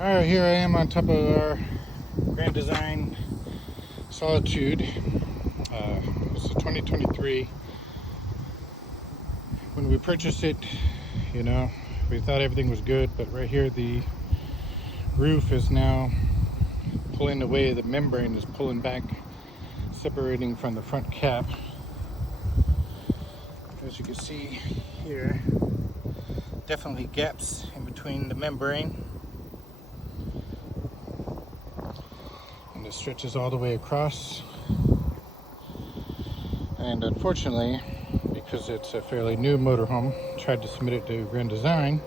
Alright, here I am on top of our Grand Design Solitude. It's a 2023. When we purchased it, we thought everything was good, but right here the roof is now pulling away. The membrane is pulling back, separating from the front cap. As you can see here, definitely gaps in between the membrane. And it stretches all the way across. And unfortunately, because it's a fairly new motorhome, tried to submit it to Grand Design.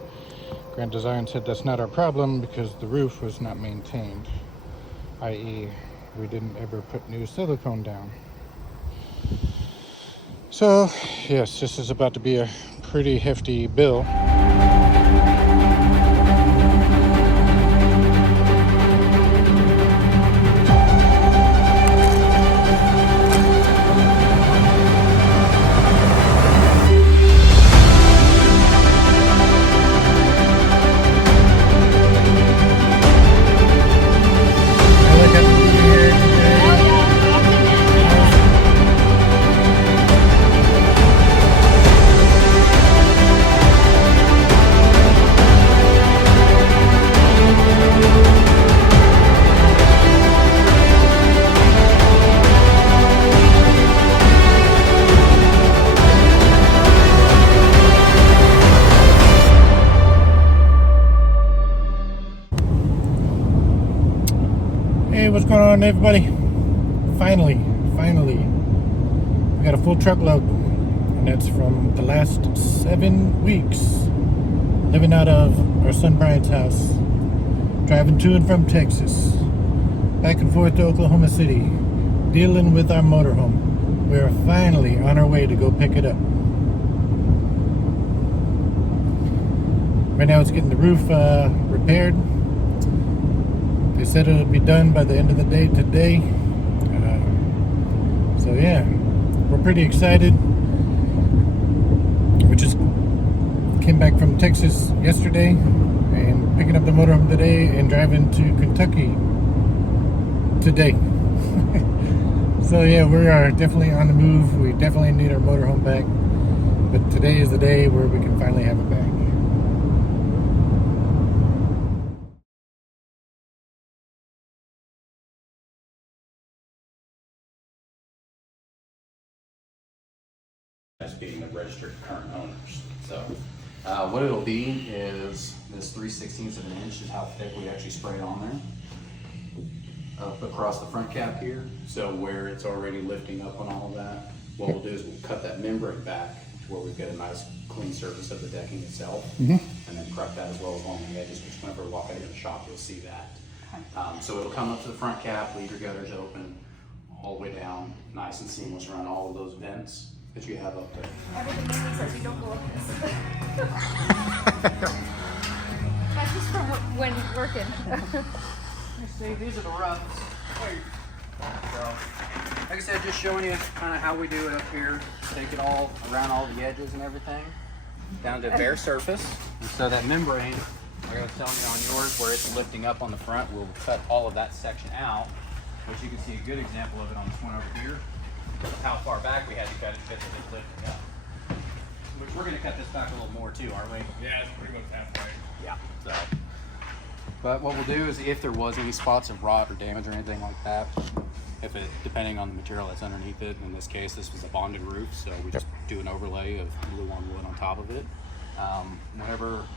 Grand Design said that's not our problem because the roof was not maintained, i.e. we didn't ever put new silicone down. So yes, this is about to be a pretty hefty bill. Hey, what's going on, everybody? Finally, we got a full truckload, and that's from the last 7 weeks living out of our son Brian's house, driving to and from Texas, back and forth to Oklahoma City, dealing with our motorhome. We are finally on our way to go pick it up. Right now it's getting the roof repaired. They said it'll be done by the end of the day today. So yeah, we're pretty excited. We just came back from Texas yesterday and picking up the motorhome today and driving to Kentucky today. So yeah, we are definitely on the move. We definitely need our motorhome back. But today is the day where we can finally have it back. As being the registered current owners. So what it'll be is this 3/16 of an inch is how thick we actually sprayed on there. Up across the front cap here. So where it's already lifting up on all of that, what we'll do is we'll cut that membrane back to where we've got a nice clean surface of the decking itself. And then prep that as well as along the edges, which whenever we walk out of the shop, you'll see that. So it'll come up to the front cap, leave your gutters open, all the way down, nice and seamless around all of those vents that you have up there. Everything Amy says you don't go up this. That's just from when working. See, these are the roughs. So, like I said, just showing you kind of how we do it up here. Take it all around all the edges and everything, down to bare surface. And so that membrane, like I was telling you on yours, where it's lifting up on the front, we'll cut all of that section out, which you can see a good example of it on this one over here. How far back we had to cut it because of it lifting up. Which we're going to cut this back a little more too, aren't we? Yeah, it's pretty much halfway. Yeah. So, but what we'll do is if there was any spots of rot or damage or anything like that, if it, depending on the material that's underneath it, in this case this was a bonded roof, so we just do an overlay of glue on wood on top of it. Whenever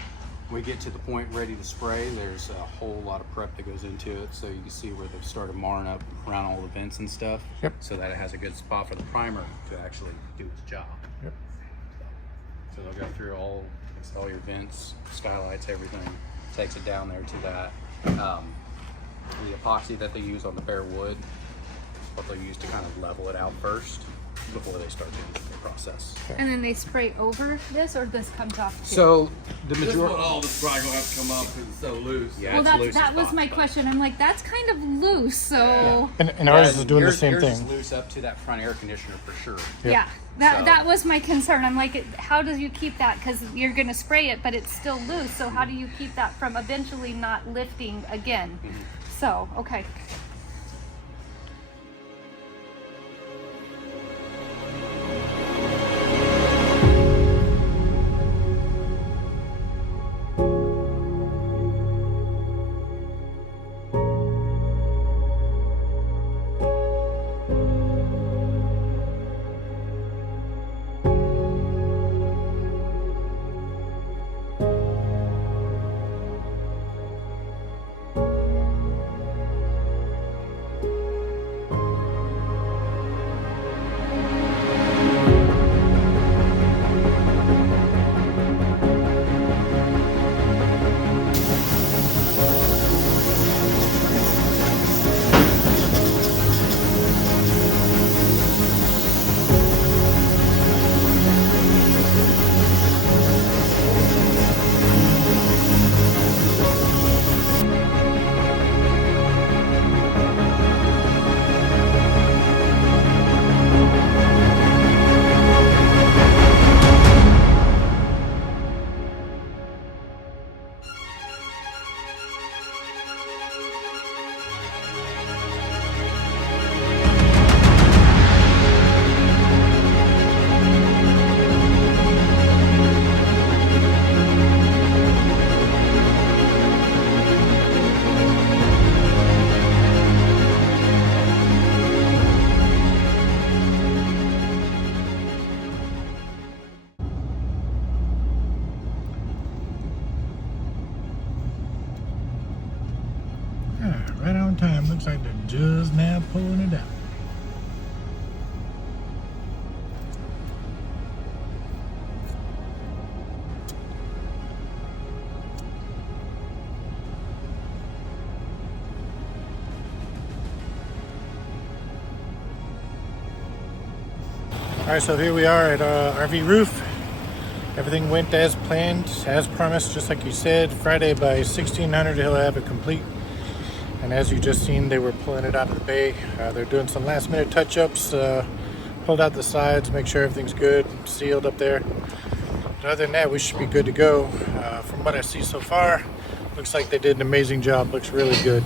we get to the point ready to spray, there's a whole lot of prep that goes into it. So you can see where they've started marring up around all the vents and stuff. Yep. So that it has a good spot for the primer to actually do its job. Yep. So they'll go through install your vents, skylights, everything. Takes it down there to that. The epoxy that they use on the bare wood is what they'll use to kind of level it out first. before they start the process. And then they spray over this, or this comes off too? So the This majority. one, all this probably gonna have to come up because it's so loose. Yeah, well, it's loose that as was fuck, my but- question. I'm like, that's kind of loose. So And ours Yeah, is doing the yours- same yours thing. Is loose up to that front air conditioner for sure. yeah, that So- that was my concern. I'm like, how do you keep that? Because you're gonna spray it, but it's still loose. So how do you keep that from eventually not lifting again? So okay. Right on time. Looks like they're just now pulling it out. All right, so here we are at RV Roof. Everything went as planned, as promised, just like you said. Friday by 1600 he'll have it complete. And as you just seen, they were pulling it out of the bay. They're doing some last minute touch-ups, pulled out the sides, make sure everything's good, sealed up there. But other than that, we should be good to go. From what I see so far, looks like they did an amazing job. Looks really good.